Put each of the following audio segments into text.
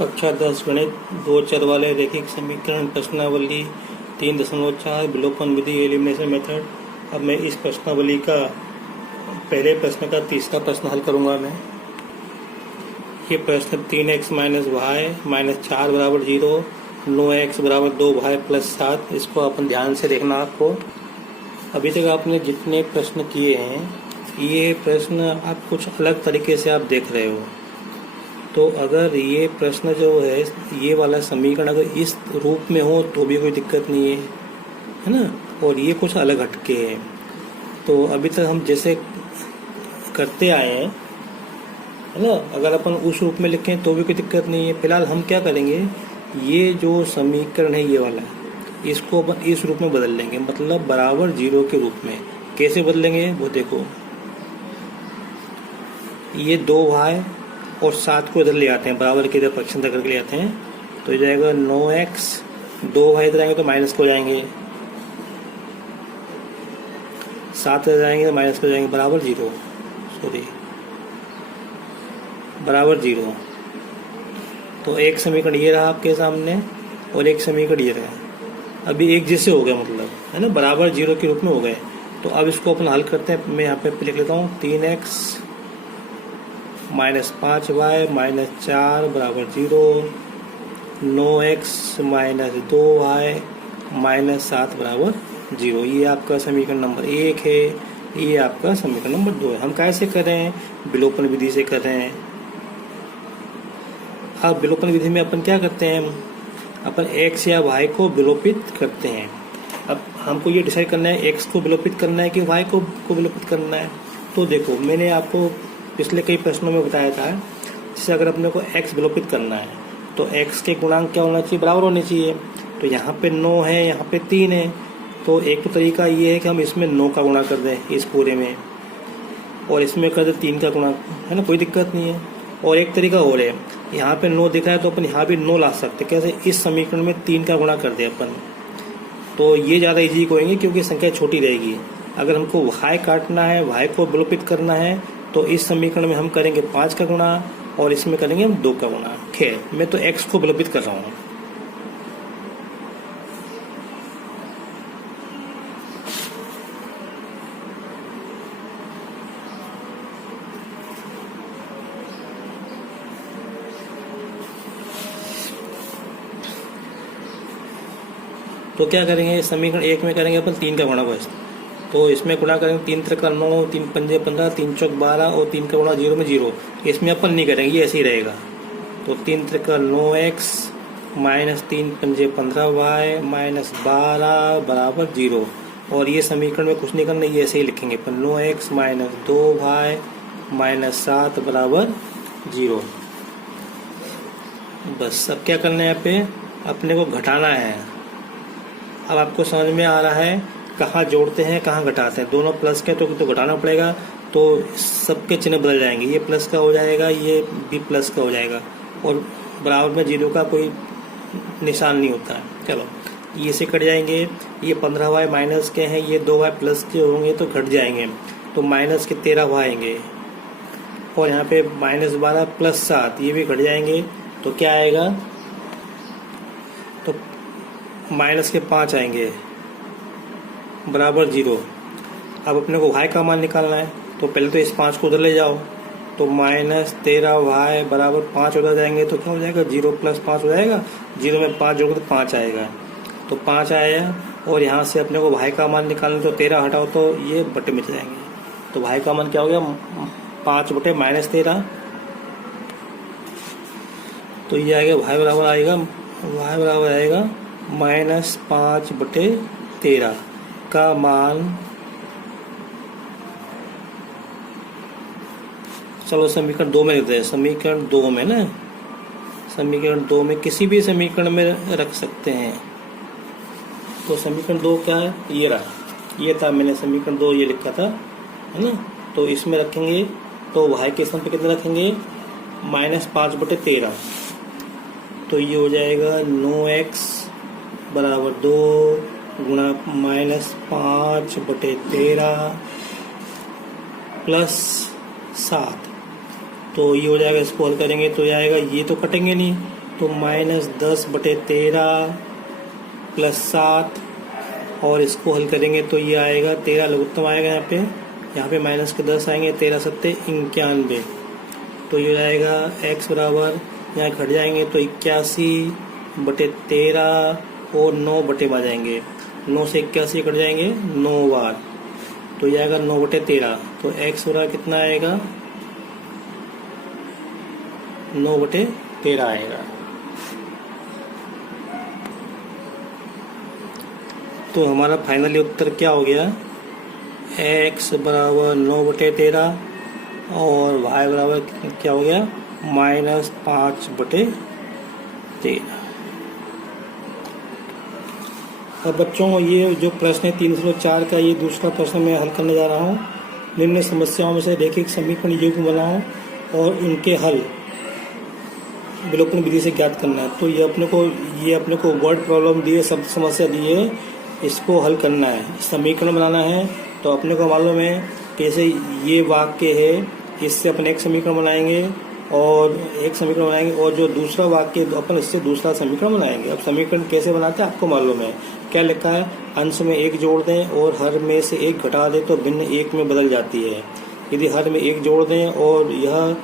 कक्षा 10 गणित दो चर वाले रैखिक समीकरण प्रश्नावली 3.4 विलोपन विधि एलिमिनेशन मेथड। अब मैं इस प्रश्नावली का पहले प्रश्न का तीसरा प्रश्न हल करूंगा। मैं ये प्रश्न 3x माइनस वाई माइनस 4 बराबर 0, 9x बराबर 2y प्लस 7। इसको अपन ध्यान से देखना। आपको अभी तक आपने जितने प्रश्न किए हैं ये प्रश्न आप कुछ अलग तरीके से आप देख रहे हो। तो अगर ये प्रश्न जो है ये वाला समीकरण अगर इस रूप में हो तो भी कोई दिक्कत नहीं है ना, और ये कुछ अलग हटके है। तो अभी तक हम जैसे करते आए हैं है ना, अगर अपन उस रूप में लिखें तो भी कोई दिक्कत नहीं है। फिलहाल हम क्या करेंगे, ये जो समीकरण है ये वाला इसको अपन इस रूप में बदल लेंगे, मतलब बराबर 0 के रूप में। कैसे बदलेंगे वो देखो, ये 2y और 7 को इधर ले आते हैं, बराबर के इधर फ्रैक्शन करके ले आते हैं, तो ये जाएगा 9x, 2y इधर आएंगे तो माइनस को जाएंगे, 7 इधर आएंगे तो माइनस को जाएंगे, बराबर 0, बराबर 0। तो एक समीकरण ये रहा आपके सामने और एक समीकरण ये रहा। अभी एक जैसे हो गए, मतलब है ना, बराबर 0 के रूप में हो गए। तो अब इसको अपन हल करते हैं। मैं यहाँ पे लिख लेता हूँ 3x माइनस 5y माइनस 4 बराबर 0, 9x माइनस 2y माइनस 7 बराबर 0। ये आपका समीकरण नंबर 1 है, ये आपका समीकरण नंबर 2 है। हम कैसे कर रहे हैं, विलोपन विधि से कर रहे हैं। अब विलोपन विधि में अपन क्या करते हैं, अपन x या y को विलोपित करते हैं। अब हमको ये डिसाइड करना है x को विलोपित करना है कि y को विलोपित करना है। तो देखो, मैंने आपको पिछले कई प्रश्नों में बताया था, जैसे अगर अपने को x विलोपित करना है तो x के गुणांक क्या होना चाहिए, बराबर होने चाहिए। तो यहाँ पे 9 है, यहाँ पे 3 है। तो एक तो तरीका ये है कि हम इसमें 9 का गुणा कर दें इस पूरे में, और इसमें कर दें 3 का गुणा, है ना, कोई दिक्कत नहीं है। और एक तरीका और है, यहाँ पे 9 दिख रहा है तो अपन यहाँ भी 9 ला सकते। कैसे, इस समीकरण में 3 का गुणा कर दे अपन, तो ये ज़्यादा इजी होएंगे क्योंकि संख्या छोटी रहेगी। अगर हमको y काटना है, y को विलोपित करना है, तो इस समीकरण में हम करेंगे 5 का गुणा और इसमें करेंगे हम 2 का गुणा। खैर, मैं तो x को विलोपित कर रहा हूँ। तो क्या करेंगे, समीकरण 1 में करेंगे अपन 3 का गुणा बस। तो इसमें गुणा करेंगे 3 त्रिक 9, 3 पंजे 15, 3 चौक 12 और 3 का गुणा 0 में 0। इसमें अपन नहीं करेंगे, ये ऐसे ही रहेगा। तो 3 त्रिक 9x माइनस 3 पंजे 15y माइनस 12 बराबर 0। और ये समीकरण में कुछ नहीं करना, ये ऐसे ही लिखेंगे अपन 9x माइनस 2y माइनस 7 बराबर 0। बस अब क्या करना है, यहाँ पे अपने को घटाना है। अब आपको समझ में आ रहा है कहाँ जोड़ते हैं कहाँ घटाते हैं। दोनों प्लस के तो घटाना पड़ेगा, तो सबके चिन्ह बदल जाएंगे। ये प्लस का हो जाएगा, ये भी प्लस का हो जाएगा, और बराबर में 0 का कोई निशान नहीं होता है। चलो, ये से कट जाएंगे। ये 15y माइनस के हैं, ये 2y प्लस के होंगे तो घट जाएंगे, तो माइनस के 13y आएंगे। और यहाँ पे माइनस 12 प्लस 7 ये भी घट जाएंगे, तो क्या आएगा, तो माइनस के 5 आएंगे बराबर 0। अब अपने को y का मान निकालना है, तो पहले तो इस 5 को उधर ले जाओ, तो माइनस 13y बराबर 5 उधर जाएंगे तो क्या हो जाएगा, 0 प्लस 5 हो जाएगा। 0 में 5 जोड़ोगे तो 5 आएगा, तो 5 आया। और यहाँ से अपने को y का मान निकालना, तो 13 हटाओ तो ये बटे में जाएंगे। तो y का मान क्या हो गया, 5 बटे माइनस 13। तो ये आएगा y बराबर आएगा माइनस 5 बटे 13 का मान। चलो समीकरण 2 में लिखते हैं। समीकरण 2 में ना, समीकरण 2 में किसी भी समीकरण में रख सकते हैं। तो समीकरण 2 क्या है, ये रहा, ये था, मैंने समीकरण 2 ये लिखा था, है ना। तो इसमें रखेंगे, तो y के स्थान पे कितना रखेंगे, माइनस 5 बटे 13। तो ये हो जाएगा 9x बराबर 2 गुणा माइनस 5 बटे 13 प्लस 7। तो ये हो जाएगा, इसको हल करेंगे तो ये आएगा, ये तो कटेंगे नहीं, तो -10/13 प्लस 7, और इसको हल करेंगे तो ये आएगा 13 लघुत्तम आएगा यहाँ पे माइनस के 10 आएंगे, 13 सत्ते 91। तो ये आएगा x बराबर, यहाँ घट जाएंगे तो 81/13 और 9 बटे आ जाएंगे, 9 से 81 कट जाएंगे 9 बार, तो ये आएगा 9/13। तो x बराबर कितना आएगा, 9/13 आएगा। तो हमारा फाइनली उत्तर क्या हो गया, x बराबर 9/13 और y बराबर क्या हो गया, -5/13। अब बच्चों ये जो प्रश्न है 304 का, ये दूसरा प्रश्न मैं हल करने जा रहा हूँ। निम्न समस्याओं में से रैखिक समीकरण युग्म बनाओ और उनके हल विलोपन विधि से ज्ञात करना है। तो ये अपने को वर्ड प्रॉब्लम दी है, शब्द समस्या दी है, इसको हल करना है, समीकरण बनाना है। तो अपने को मालूम है कैसे ये वाक्य है, इससे अपन एक समीकरण बनाएंगे और जो दूसरा वाक्य अपन इससे दूसरा समीकरण बनाएंगे। अब समीकरण कैसे बनाते हैं आपको मालूम है, क्या लिखा है, अंश में 1 जोड़ दें और हर में से 1 घटा दें तो भिन्न 1 में बदल जाती है। यदि हर में 1 जोड़ दें और यह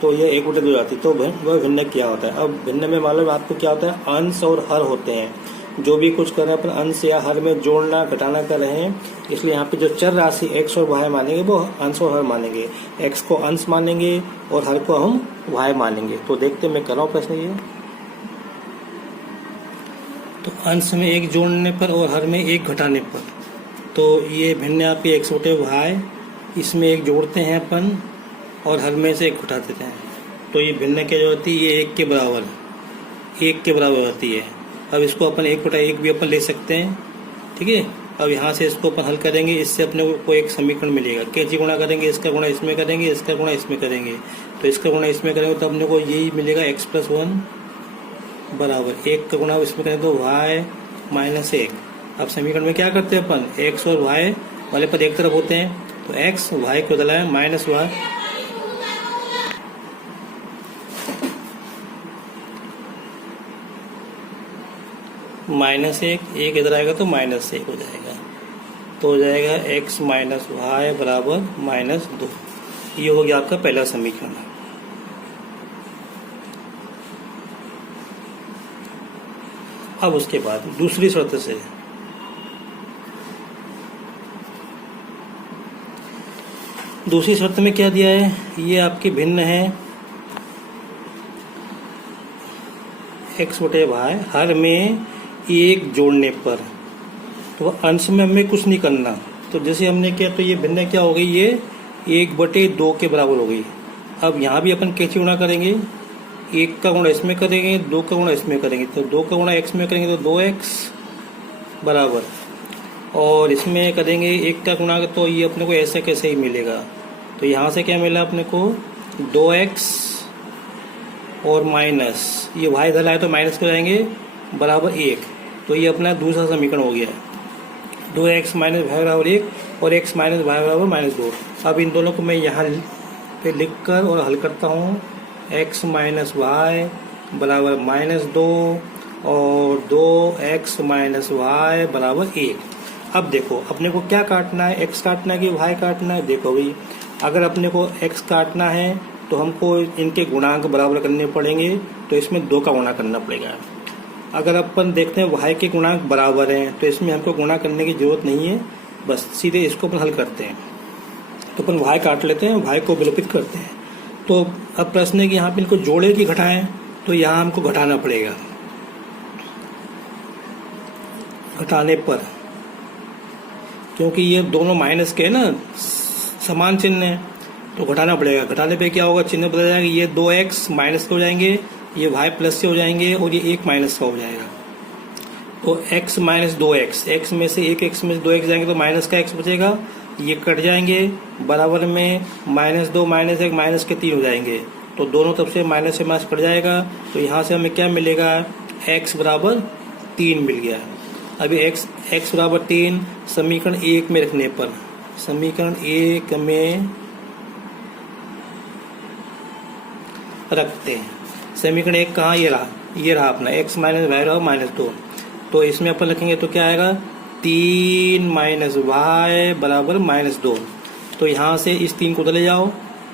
तो यह 1/2 जाती है, तो वह भिन्न क्या होता है। अब भिन्न में मालूम आपको क्या होता है, अंश और हर होते हैं। जो भी कुछ कर रहे हैं अपन अंश या हर में जोड़ना घटाना कर रहे हैं, इसलिए यहाँ पे जो चर राशि x और y मानेंगे वो अंश और हर मानेंगे। x को अंश मानेंगे और हर को हम y मानेंगे। तो देखते मैं कर रहा हूँ प्रश्न ये। तो अंश में 1 जोड़ने पर और हर में 1 घटाने पर, तो ये भिन्न यहाँ पे x/y, इसमें 1 जोड़ते हैं अपन और हर में से 1 घटा देते हैं, तो ये भिन्न क्या जो होती है, ये 1 के बराबर होती है। अब इसको अपन 1/1 भी अपन ले सकते हैं, ठीक है। अब यहाँ से इसको अपन हल करेंगे, इससे अपने को एक समीकरण मिलेगा। कैसे गुणा करेंगे, इसका गुणा इसमें करेंगे, इसका गुणा इसमें करेंगे, तो इसका गुणा इसमें करेंगे तो अपने को यही मिलेगा x+1 बराबर 1 का गुणा इसमें करेंगे तो y-1। अब समीकरण में क्या करते हैं अपन, x और y वाले पद एक तरफ होते हैं, तो x y को बदला है -y, -1 इधर आएगा तो -1 हो जाएगा, तो हो जाएगा x - y बराबर -2। ये हो गया आपका पहला समीकरण। अब उसके बाद दूसरी शर्त से दूसरी शर्त में क्या दिया है, ये आपके भिन्न है x/y हर में 1 जोड़ने पर, तो अंश में हमें कुछ नहीं करना। तो जैसे हमने किया तो ये भिन्न क्या हो गई, ये 1/2 के बराबर हो गई। अब यहाँ भी अपन कैसे गुणा करेंगे, 1 का गुणा इसमें करेंगे, 2 का गुणा इसमें करेंगे, तो 2 का गुणा x में करेंगे तो 2x बराबर, और इसमें करेंगे 1 का गुणा तो ये अपने को ऐसा कैसे ही मिलेगा। तो यहाँ से क्या मिला अपने को, 2x और माइनस, ये y इधर आए तो माइनस कर जाएंगे बराबर 1, तो ये अपना दूसरा समीकरण हो गया, 2x - y बराबर 1 और x - y बराबर -2। अब इन दोनों को मैं यहाँ पे लिख कर और हल करता हूँ, x - y बराबर -2 और 2x - y बराबर 1। अब देखो अपने को क्या काटना है, x काटना है कि y काटना है। देखो भाई, अगर अपने को x काटना है तो हमको इनके गुणांक बराबर करने पड़ेंगे, तो इसमें 2 का गुणा करना पड़ेगा। अगर अपन देखते हैं y के गुणांक बराबर हैं तो इसमें हमको गुणा करने की जरूरत नहीं है, बस सीधे इसको अपन हल करते हैं। तो अपन y काट लेते हैं, y को विलोपित करते हैं। तो अब प्रश्न है कि यहाँ पे इनको जोड़े कि घटाएं, तो यहाँ हमको घटाना पड़ेगा। घटाने पर, क्योंकि ये दोनों माइनस के ना समान चिन्ह है, तो घटाना पड़ेगा। घटाने पे क्या होगा, चिन्ह बदल जाएगा, ये 2x माइनस के हो जाएंगे, ये y प्लस से हो जाएंगे और ये 1 माइनस का हो जाएगा। तो x - 2x, x में से 1 x में से 2x जाएंगे तो माइनस का x बचेगा, ये कट जाएंगे, बराबर में -2 - 1 माइनस के 3 हो जाएंगे, तो दोनों तरफ से माइनस से माइनस कट जाएगा। तो यहाँ से हमें क्या मिलेगा, x बराबर 3 मिल गया। अभी x बराबर 3 समीकरण 1 में रखने पर, समीकरण 1 में रखते हैं। समीकरण 1 कहाँ, ये रहा अपना x माइनस वाई बराबर -2। तो इसमें अपन लिखेंगे तो क्या आएगा 3 माइनस वाई बराबर -2। तो यहाँ से इस 3 को उधर ले जाओ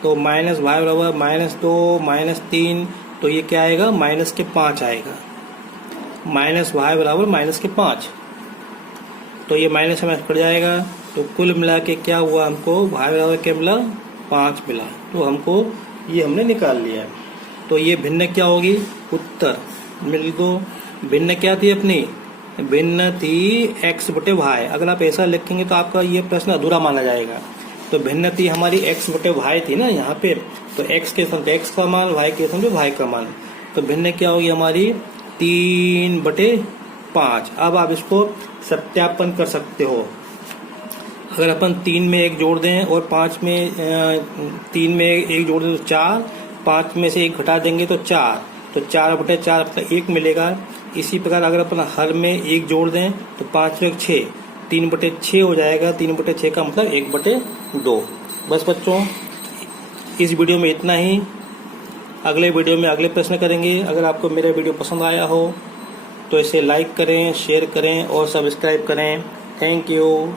तो माइनस वाई बराबर -2 -3, तो ये क्या आएगा -5 आएगा। माइनस वाई बराबर -5, तो ये माइनस से माइनस कट जाएगा। तो कुल मिला के क्या हुआ, हमको वाई बराबर क्या मिला 5 मिला। तो हमको ये हमने निकाल लिया। तो ये भिन्न क्या होगी, उत्तर मिल दो। भिन्न क्या थी अपनी, भिन्न थी x बटे वाई। अगर आप ऐसा लिखेंगे तो आपका ये प्रश्न अधूरा माना जाएगा। तो भिन्न थी हमारी x बटे वाई थी ना यहाँ पे, तो x के स्थान पे x का मान, y के स्थान पे y का मान। तो भिन्न क्या होगी हमारी 3/5। अब आप इसको सत्यापन कर सकते हो। अगर अपन 3 में 1 जोड़ दें और 5 में 3 में 1 जोड़ दें तो 4, 5 में से 1 घटा देंगे तो 4, तो 4/4 मतलब 1 मिलेगा। इसी प्रकार अगर अपन हर में 1 जोड़ दें तो 5 में 6, 3/6 हो जाएगा। 3/6 का मतलब 1/2। बस बच्चों, इस वीडियो में इतना ही। अगले वीडियो में अगले प्रश्न करेंगे। अगर आपको मेरा वीडियो पसंद आया हो तो इसे लाइक करें, शेयर करें और सब्सक्राइब करें। Thank you.